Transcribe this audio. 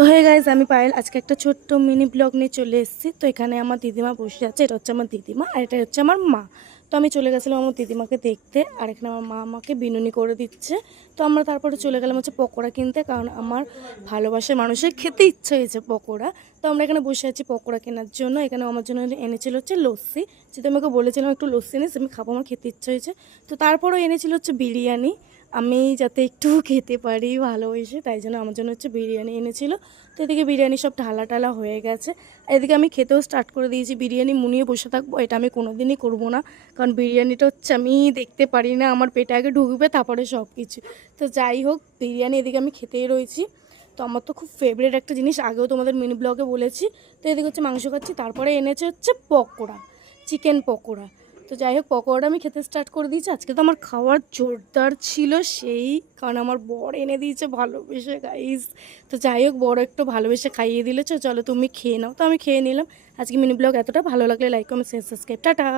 তো hey guys, আমি পায়েল আজকে একটা ছোট্ট মিনি ব্লগ নিয়ে চলে এসেছি। তো এখানে আমার দিদিমা বসে আছে, এটা হচ্ছে আমার দিদিমা আর এটা হচ্ছে আমার মা। তো আমি চলে গেছিলাম আমার দিদিমাকে দেখতে, আর এখানে আমার মা আমাকে বিনুনি করে দিচ্ছে। তো আমরা তারপরে চলে গেলাম হচ্ছে পকোড়া কিনতে, কারণ আমার ভালোবাসার মানুষের খেতে ইচ্ছে হয়েছে পকোড়া। তো আমরা এখানে বসে আছি পকোড়া কেনার জন্য। এখানে আমার জন্য এনেছিল হচ্ছে লস্যি, যেহেতু আমাকে বলেছিলাম একটু লস্যি নিস, আমি খাবো, আমার খেতে ইচ্ছে হয়েছে। তো তারপরও এনেছিল হচ্ছে বিরিয়ানি, আমি যাতে একটু খেতে পারি ভালোবেসে, তাই জন্য আমার জন্য হচ্ছে বিরিয়ানি এনেছিল। তো এদিকে বিরিয়ানি সব ঢালা টালা হয়ে গেছে, আর এদিকে আমি খেতেও স্টার্ট করে দিয়েছি। বিরিয়ানি মুনিয়ে বসে থাকবো এটা আমি কোনো দিনই করবো না, কারণ বিরিয়ানিটা হচ্ছে আমি দেখতে পারি না, আমার পেটে আগে ঢুকবে তারপরে সব কিছু। তো যাই হোক, বিরিয়ানি এদিকে আমি খেতেই রয়েছি। তো আমার তো খুব ফেভারিট একটা জিনিস, আগেও তোমাদের মিনি ব্লগে বলেছি। তো এদিকে হচ্ছে মাংস খাচ্ছি, তারপরে এনেছে হচ্ছে পকোড়া, চিকেন পকোড়া। তো যাই হোক, পকোড়াটা আমি খেতে স্টার্ট করে দিয়েছি। আজকে তো আমার খাওয়ার জোরদার ছিল সেই, কারণ আমার বর এনে দিয়েছে ভালোবেসে গাইস। তো যাই হোক, বড় একটু ভালোবেসে খাইয়ে দিলেছো, চলো তুমি খেয়ে নাও। তো আমি খেয়ে নিলাম। আজকে মিনি ব্লগ এতটা ভালো লাগলে like comment share subscribe, tata.